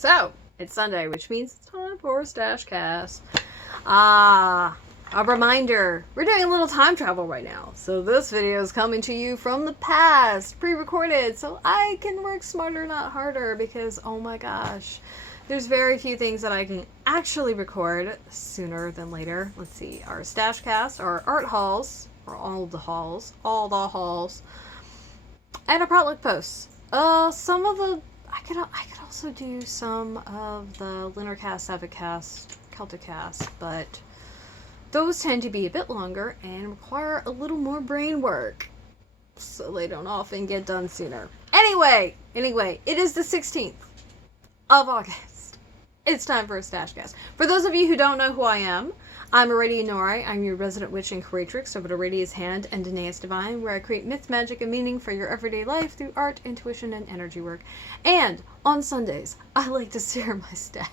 So, it's Sunday, which means it's time for Stashcast. A reminder, we're doing a little time travel right now. So this video is coming to you from the past, pre-recorded, so I can work smarter, not harder, because, oh my gosh, there's very few things that I can actually record sooner than later. Let's see, our Stashcast, our art hauls, or all the halls, and our potluck posts. Some of the I could also do some of the Lintercast, Savicast, Celticast, but those tend to be a bit longer and require a little more brain work, so they don't often get done sooner. Anyway, it is the 16th of August. It's time for a Stashcast. For those of you who don't know who I am, I'm Aradia. I'm your resident witch and creatrix of Aradia's Hand and Danaeus Divine, where I create myth, magic, and meaning for your everyday life through art, intuition, and energy work. And on Sundays, I like to share my stash.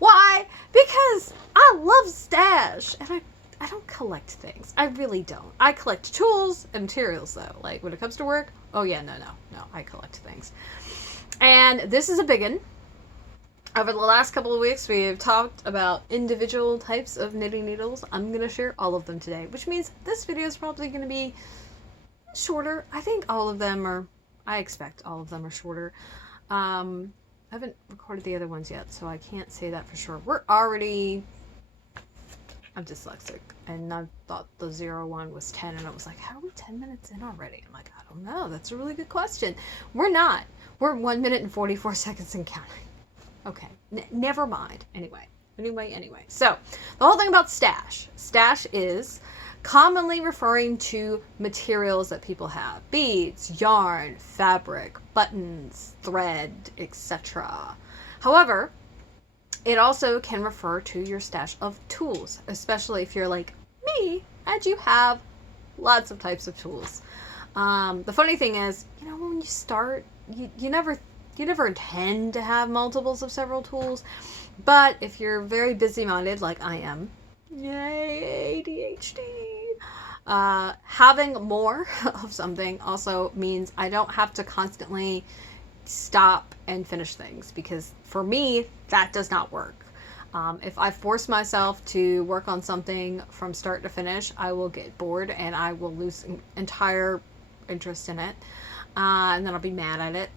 Why? Because I love stash, and I don't collect things. I really don't. I collect tools and materials, though. Like, when it comes to work, oh yeah, no, I collect things. And this is a big one. Over the last couple of weeks, we have talked about individual types of knitting needles. I'm going to share all of them today, which means this video is probably going to be shorter. I expect all of them are shorter. I haven't recorded the other ones yet, so I can't say that for sure. I'm dyslexic, and I thought the 01 was 10, and I was like, how are we 10 minutes in already? I'm like, I don't know. That's a really good question. We're not. We're 1 minute and 44 seconds and counting. Okay, never mind. Anyway. So, the whole thing about stash. Stash is commonly referring to materials that people have. Beads, yarn, fabric, buttons, thread, etc. However, it also can refer to your stash of tools, especially if you're like me and you have lots of types of tools. The funny thing is, when you start, you never intend to have multiples of several tools, but if you're very busy-minded like I am, yay, ADHD, having more of something also means I don't have to constantly stop and finish things, because for me, that does not work. If I force myself to work on something from start to finish, I will get bored and I will lose entire interest in it, and then I'll be mad at it.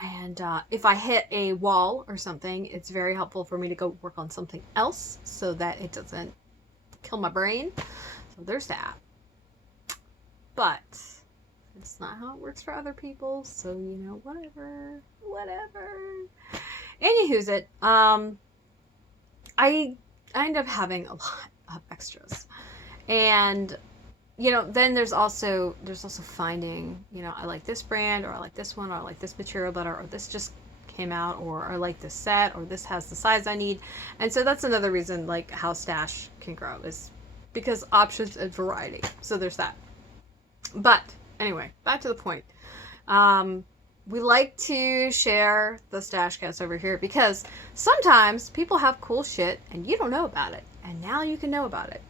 And if I hit a wall or something, it's very helpful for me to go work on something else so that it doesn't kill my brain. So there's that. But it's not how it works for other people, so whatever. Anywho's it. I end up having a lot of extras. And then there's also finding, I like this brand, or I like this one, or I like this material better, or this just came out, or I like this set, or this has the size I need. And so that's another reason, like, how stash can grow, is because options and variety. So there's that. But anyway, back to the point. We like to share the Stashcast over here because sometimes people have cool shit and you don't know about it. And now you can know about it.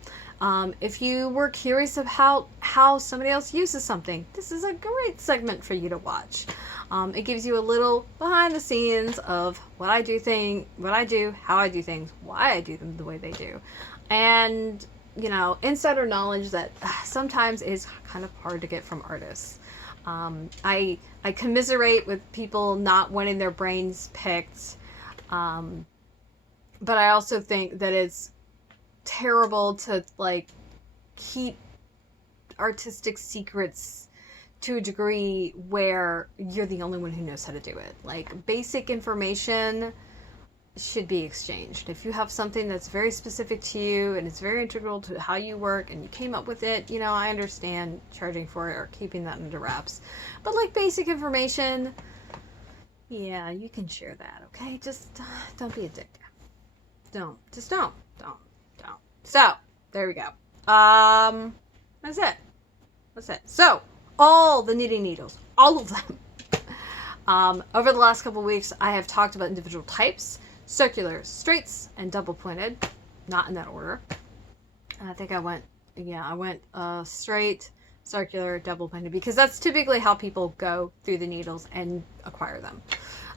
If you were curious about how somebody else uses something, this is a great segment for you to watch. It gives you a little behind the scenes of what I do, how I do things, why I do them the way they do. And, insider knowledge that sometimes is kind of hard to get from artists. I commiserate with people not wanting their brains picked. But I also think that it's terrible to keep artistic secrets to a degree where you're the only one who knows how to do it. Like, basic information should be exchanged. If you have something that's very specific to you and it's very integral to how you work and you came up with it, I understand charging for it or keeping that under wraps. But basic information, yeah, you can share that, okay? Just don't be a dick. Don't. So, there we go. That's it. So, all the knitting needles, all of them. Over the last couple of weeks, I have talked about individual types, circular, straights, and double pointed. Not in that order. I think I went straight, circular, double pointed, because that's typically how people go through the needles and acquire them.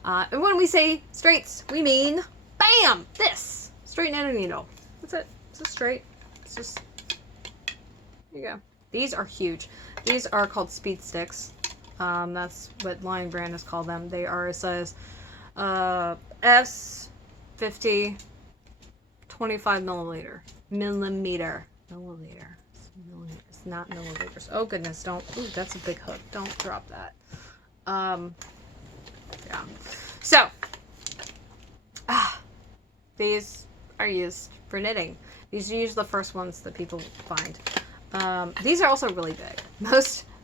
And when we say straights, we mean, bam, this. Straight knitting needle. That's it. It's just straight. It's just, there you go. These are huge. These are called speed sticks. That's what Lion Brand has called them. They are a size S 50 25 millimeter. It's not milliliters. Oh goodness, don't. Ooh, that's a big hook. Don't drop that. Yeah. So, these are used for knitting. These are usually the first ones that people find. These are also really big.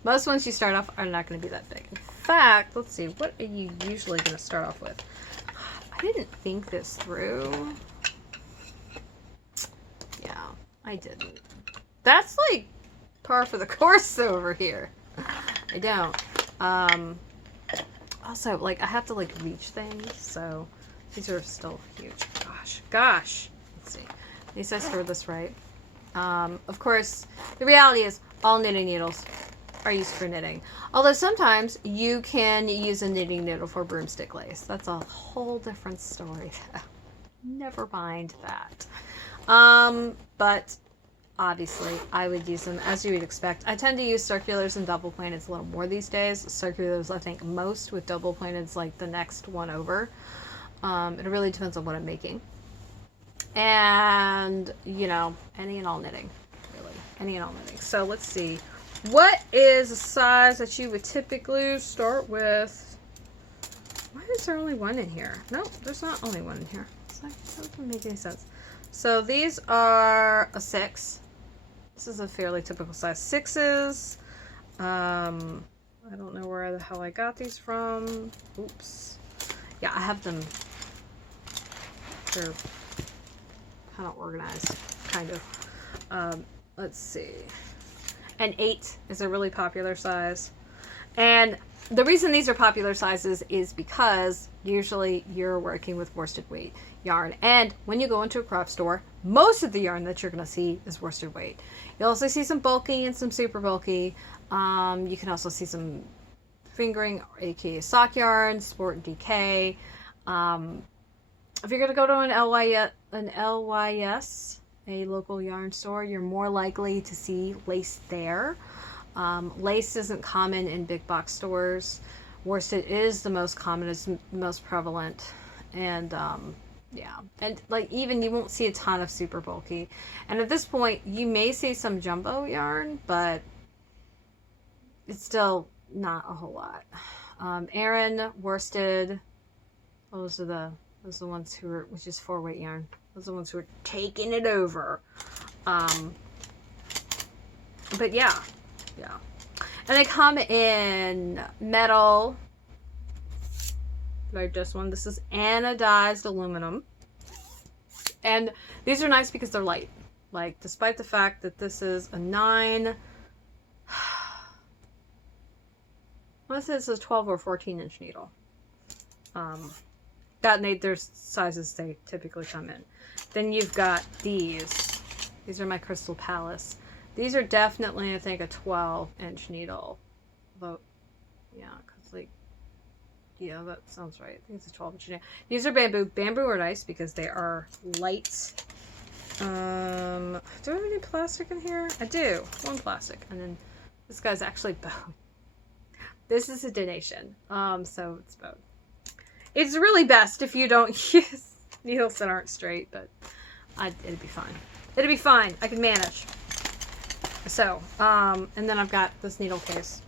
Most ones you start off are not going to be that big. In fact, let's see, what are you usually going to start off with? I didn't think this through. Yeah, I didn't. That's like par for the course over here. I don't. Also, like, I have to like reach things, so these are still huge. Gosh. Let's see. At least I stored this right. Of course, the reality is all knitting needles are used for knitting. Although sometimes you can use a knitting needle for broomstick lace. That's a whole different story. Never mind that. But obviously I would use them as you would expect. I tend to use circulars and double pointeds a little more these days. Circulars I think most, with double pointeds like the next one over. It really depends on what I'm making. And, you know, any and all knitting, really. Any and all knitting. So let's see. What is a size that you would typically start with? Why is there only one in here? No, there's not only one in here. It's like, that doesn't make any sense. So these are a 6. This is a fairly typical size. 6s. I don't know where the hell I got these from. Oops. Yeah, I have them. They're kind of organized, kind of. Let's see. An 8 is a really popular size. And the reason these are popular sizes is because usually you're working with worsted weight yarn. And when you go into a craft store, most of the yarn that you're going to see is worsted weight. You'll also see some bulky and some super bulky. You can also see some fingering, aka sock yarn, sport and DK. If you're going to go to an LYS, a local yarn store, you're more likely to see lace there. Lace isn't common in big box stores. Worsted is the most common, it's most prevalent. And yeah, and like even you won't see a ton of super bulky. And at this point, you may see some jumbo yarn, but it's still not a whole lot. Aran, worsted, those are the ones who are, which is 4-weight yarn. Those are the ones who are taking it over. But yeah. And they come in metal, like this one. This is anodized aluminum. And these are nice because they're light. Like, despite the fact that this is a 9, let's say it's a 12 or 14-inch needle. There's sizes they typically come in. Then you've got these. These are my Crystal Palace. These are definitely, I think, a 12-inch needle. Although, yeah, because, like, yeah, that sounds right. I think it's a 12-inch needle. These are bamboo. Bamboo are nice because they are light. Do I have any plastic in here? I do. One plastic. And then this guy's actually bone. This is a donation. So it's bone. It's really best if you don't use needles that aren't straight, but it'd be fine. It'd be fine. I can manage. So, and then I've got this needle case.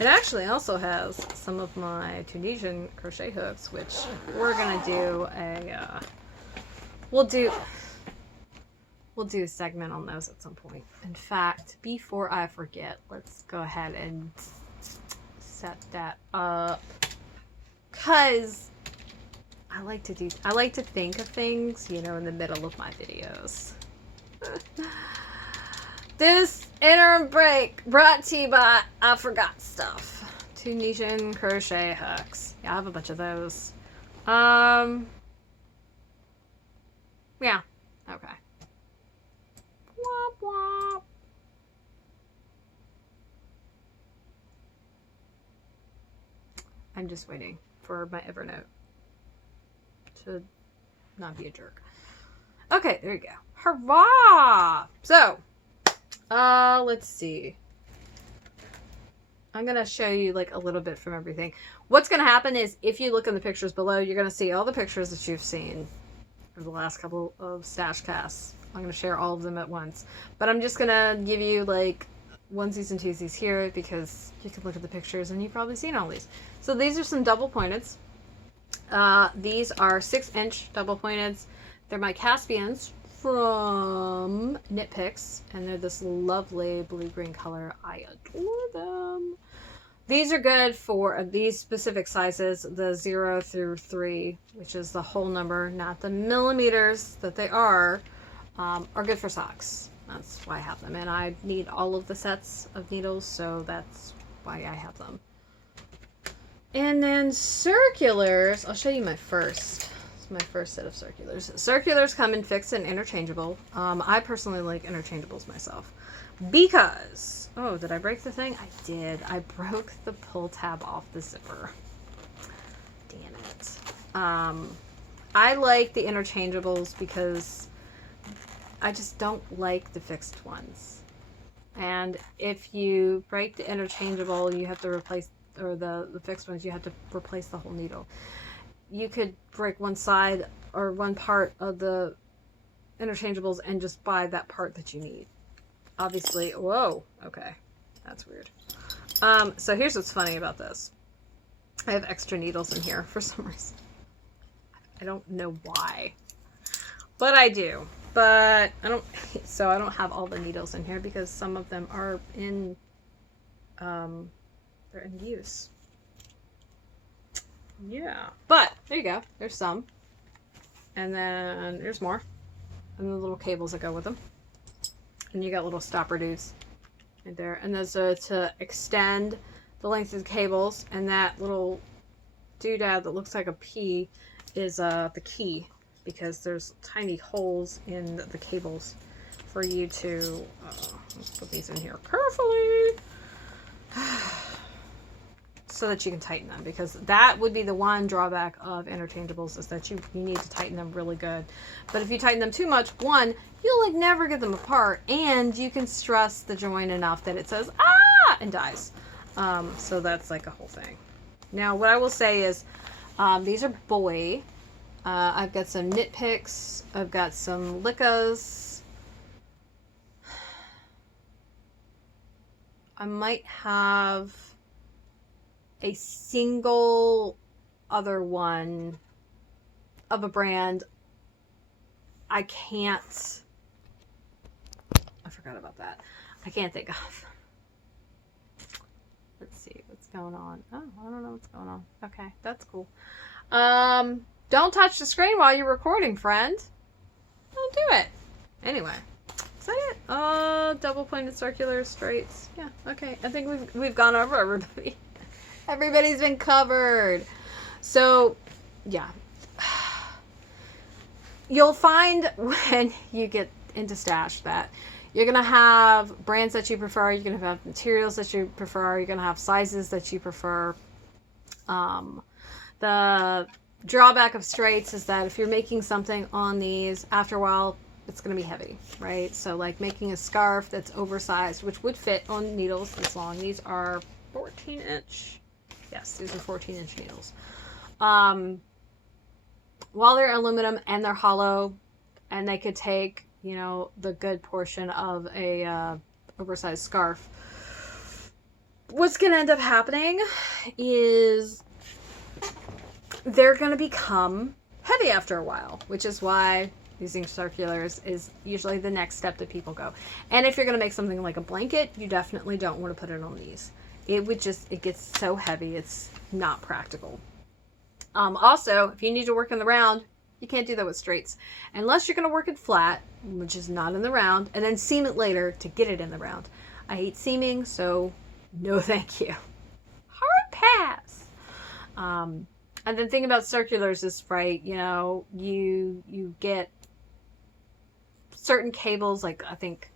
It actually also has some of my Tunisian crochet hooks, which we're gonna do we'll do a segment on those at some point. In fact, before I forget, let's go ahead and set that up. Because I like to think of things, you know, in the middle of my videos. This interim break brought to you by I Forgot Stuff. Tunisian crochet hooks. Yeah, I have a bunch of those. Yeah. Okay. Womp womp. I'm just waiting for my Evernote to not be a jerk. Okay, there you go. Hurrah! So, let's see. I'm going to show you like a little bit from everything. What's going to happen is if you look in the pictures below, you're going to see all the pictures that you've seen over the last couple of Stashcasts. I'm going to share all of them at once. But I'm just going to give you like onesies and twosies here because you can look at the pictures and you've probably seen all these. So these are some double pointeds. These are 6-inch double pointeds. They're my Caspians from Knit Picks, and they're this lovely blue-green color. I adore them. These are good for these specific sizes, the 0 through 3, which is the whole number, not the millimeters that they are good for socks. That's why I have them, and I need all of the sets of needles, so that's why I have them. And then circulars, I'll show you my first. My first set of circulars. Circulars come in fixed and interchangeable. I personally like interchangeables myself because, oh, did I break the thing? I did. I broke the pull tab off the zipper. Damn it. I like the interchangeables because I just don't like the fixed ones. And if you break the interchangeable, you have to replace, or the fixed ones, you have to replace the whole needle. You could break one side or one part of the interchangeables and just buy that part that you need. Obviously, whoa, okay, that's weird. So here's what's funny about this. I have extra needles in here for some reason. I don't know why, but I do. But I don't have all the needles in here because some of them are in, they're in use. Yeah, but there you go. There's some. And then there's more. And the little cables that go with them. And you got little stopper dudes right there. And those are to extend the length of the cables. And that little doodad that looks like a P is the key. Because there's tiny holes in the cables for you to... let's put these in here carefully. So that you can tighten them, because that would be the one drawback of interchangeables, is that you need to tighten them really good. But if you tighten them too much, one, you'll like never get them apart, and you can stress the joint enough that it says ah and dies. So that's like a whole thing. Now what I will say is these are boy. I've got some Knit Picks, I've got some Lickas. I might have a single other one of a brand. I forgot about that. I can't think of. Let's see what's going on. Oh, I don't know what's going on. Okay, that's cool. Don't touch the screen while you're recording, friend. Don't do it. Anyway, is that it? Double pointed circular straights. Yeah, okay. I think we've gone over everybody. Everybody's been covered. So, yeah. You'll find when you get into Stash that you're going to have brands that you prefer. You're going to have materials that you prefer. You're going to have sizes that you prefer. The drawback of straights is that if you're making something on these, after a while, it's going to be heavy, right? So, like making a scarf that's oversized, which would fit on needles this long. These are 14-inch. Yes, these are 14-inch needles. While they're aluminum and they're hollow, and they could take, you know, the good portion of a oversized scarf, what's going to end up happening is they're going to become heavy after a while, which is why using circulars is usually the next step that people go. And if you're going to make something like a blanket, you definitely don't want to put it on these. It gets so heavy, it's not practical. Also, if you need to work in the round, you can't do that with straights. Unless you're going to work it flat, which is not in the round, and then seam it later to get it in the round. I hate seaming, so no thank you. Hard pass. And the thing about circulars is, right, you know, you get certain cables, like I think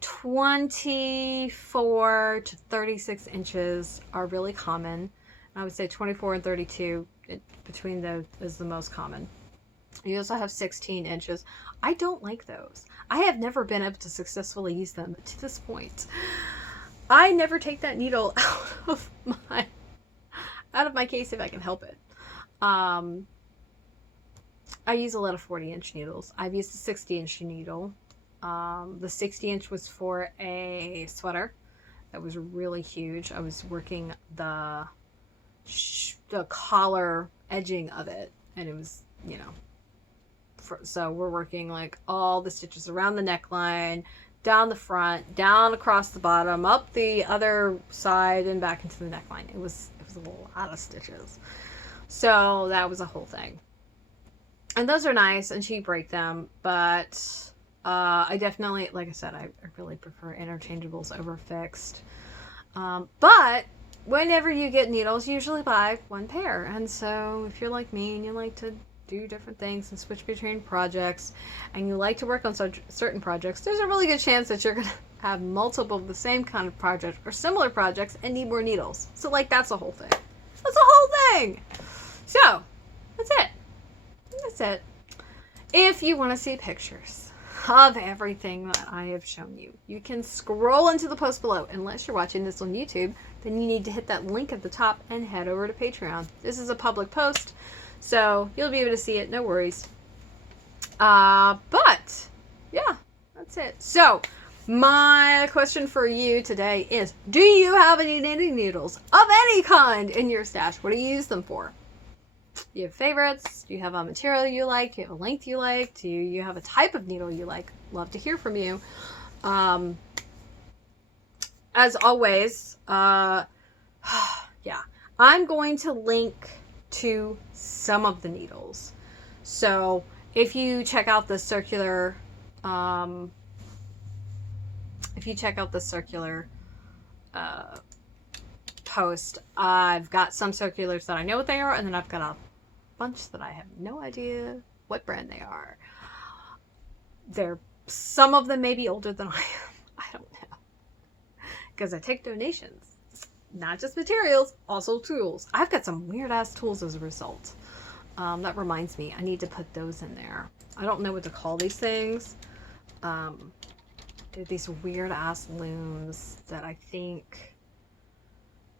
24 to 36 inches are really common. I would say 24 and 32 between those is the most common. You also have 16 inches. I don't like those. I have never been able to successfully use them to this point. I never take that needle out of my case if I can help it. I use a lot of 40-inch needles. I've used a 60-inch needle. The 60-inch was for a sweater that was really huge. I was working the collar edging of it, and it was, you know, so we're working like all the stitches around the neckline, down the front, down across the bottom, up the other side, and back into the neckline. It was a lot of stitches. So that was a whole thing. And those are nice, and she'd break them, but I definitely, like I said, I really prefer interchangeables over fixed. But whenever you get needles, you usually buy one pair. And so if you're like me and you like to do different things and switch between projects, and you like to work on certain projects, there's a really good chance that you're going to have multiple of the same kind of project or similar projects and need more needles. So like, that's a whole thing. That's a whole thing. So that's it. That's it. If you want to see pictures of everything that I have shown you, you can scroll into the post below. Unless you're watching this on YouTube, then you need to hit that link at the top and head over to Patreon. This is a public post, so you'll be able to see it, no worries. But yeah, that's it. So my question for you today is, do you have any knitting needles of any kind in your stash? What do you use them for? Do you have favorites? Do you have a material you like? Do you have a length you like? Do you have a type of needle you like? Love to hear from you. As always, yeah, I'm going to link to some of the needles. So if you check out the circular, post, I've got some circulars that I know what they are, and then I've got a bunch that I have no idea what brand they are. Some of them may be older than I am. I don't know, because I take donations, not just materials, also tools. I've got some weird ass tools as a result. That reminds me, I need to put those in there. I don't know what to call these things. They're these weird ass looms that I think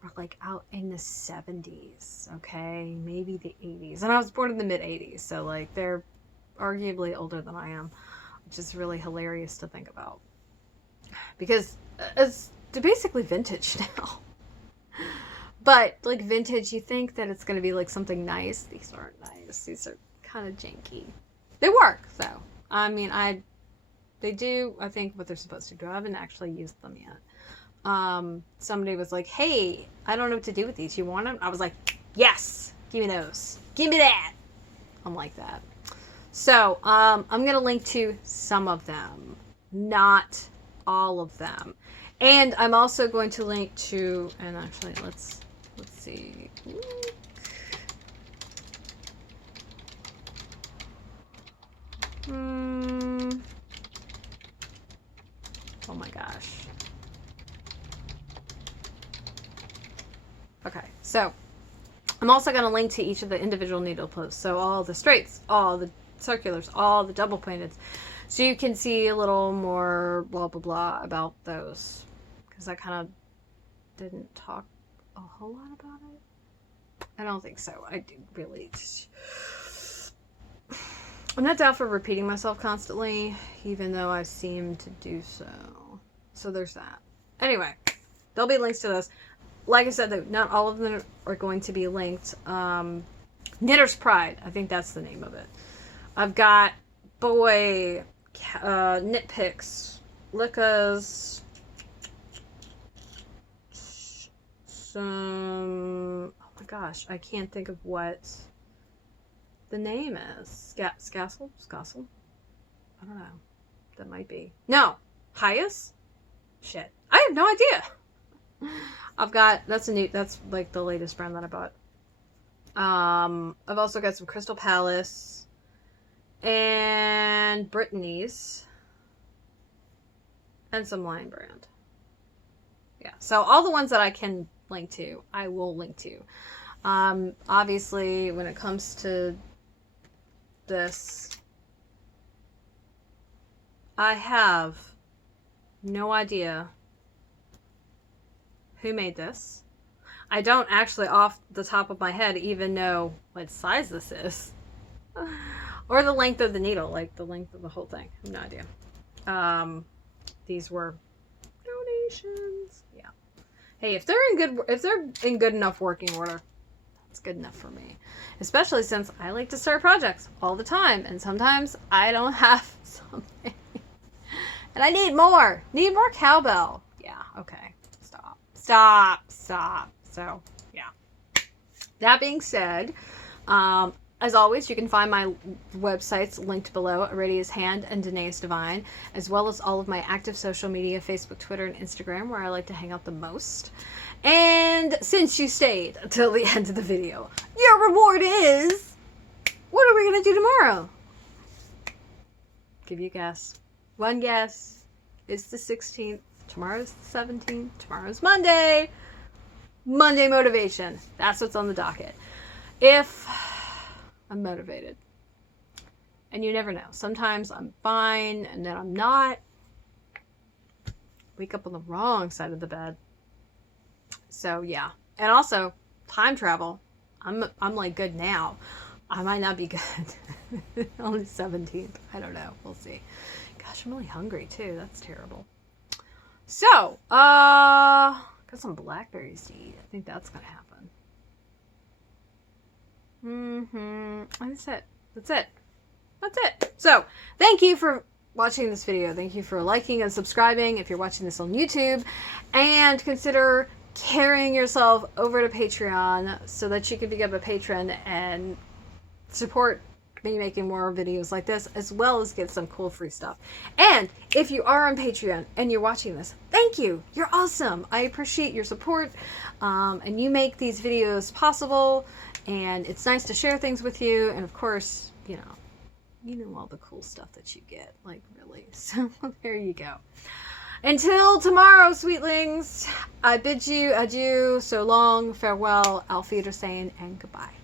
are like out in the 70s, okay, maybe the 80s, and I was born in the mid 80s, so like they're arguably older than I am, which is really hilarious to think about, because they're basically vintage now. But like vintage, you think that it's going to be like something nice. These aren't nice. These are kind of janky. They work though. I mean, they do, I think, what they're supposed to do. I haven't actually used them yet. Somebody was like, hey, I don't know what to do with these. You want them? I was like, yes, give me those. Give me that. I'm like that. So, I'm going to link to some of them, not all of them. And I'm also going to link to, and actually, let's see. Oh my gosh. Okay, so I'm also going to link to each of the individual needle posts. So all the straights, all the circulars, all the double pointed. So you can see a little more blah, blah, blah about those. Because I kind of didn't talk a whole lot about it. I don't think so. I do really. I'm not down for repeating myself constantly, even though I seem to do so. So there's that. Anyway, there'll be links to those. Like I said, though, not all of them are going to be linked. Knitter's Pride, I think that's the name of it. I've got Boy, Knit Picks, Lickas, some, oh my gosh, I can't think of what the name is. Scassel? I don't know. That might be. No. Hyas? Shit. I have no idea. I've got, that's like the latest brand that I bought. I've also got some Crystal Palace and Brittany's and some Lion Brand. Yeah. So all the ones that I can link to, I will link to. Obviously, when it comes to this, I have no idea who made this. I don't actually, off the top of my head, even know what size this is. Or the length of the needle, like the length of the whole thing. I have no idea. These were donations. Yeah. Hey, if they're in good enough working order, that's good enough for me. Especially since I like to start projects all the time, and sometimes I don't have something. And I need more. Need more cowbell. Yeah, okay. Stop. So, yeah. That being said, as always, you can find my websites linked below, Aradia's Hand and Danae's Divine, as well as all of my active social media, Facebook, Twitter, and Instagram, where I like to hang out the most. And since you stayed until the end of the video, your reward is... What are we going to do tomorrow? Give you a guess. One guess. It's the 16th. Tomorrow's the 17th. Tomorrow's Monday. Monday motivation. That's what's on the docket. If I'm motivated. And you never know. Sometimes I'm fine and then I'm not. Wake up on the wrong side of the bed. So yeah. And also, time travel. I'm like good now. I might not be good on the 17th. I don't know. We'll see. Gosh, I'm really hungry too. That's terrible. So, got some blackberries to eat. I think that's gonna happen. That's it. So, thank you for watching this video. Thank you for liking and subscribing if you're watching this on YouTube. And consider carrying yourself over to Patreon so that you can become a patron and support me making more videos like this, as well as get some cool free stuff. And if you are on Patreon and you're watching this, thank you. You're awesome. I appreciate your support. And you make these videos possible. And it's nice to share things with you. And of course, you know all the cool stuff that you get. Like, really. So there you go. Until tomorrow, sweetlings, I bid you adieu, so long, farewell, auf Wiedersehen, and goodbye.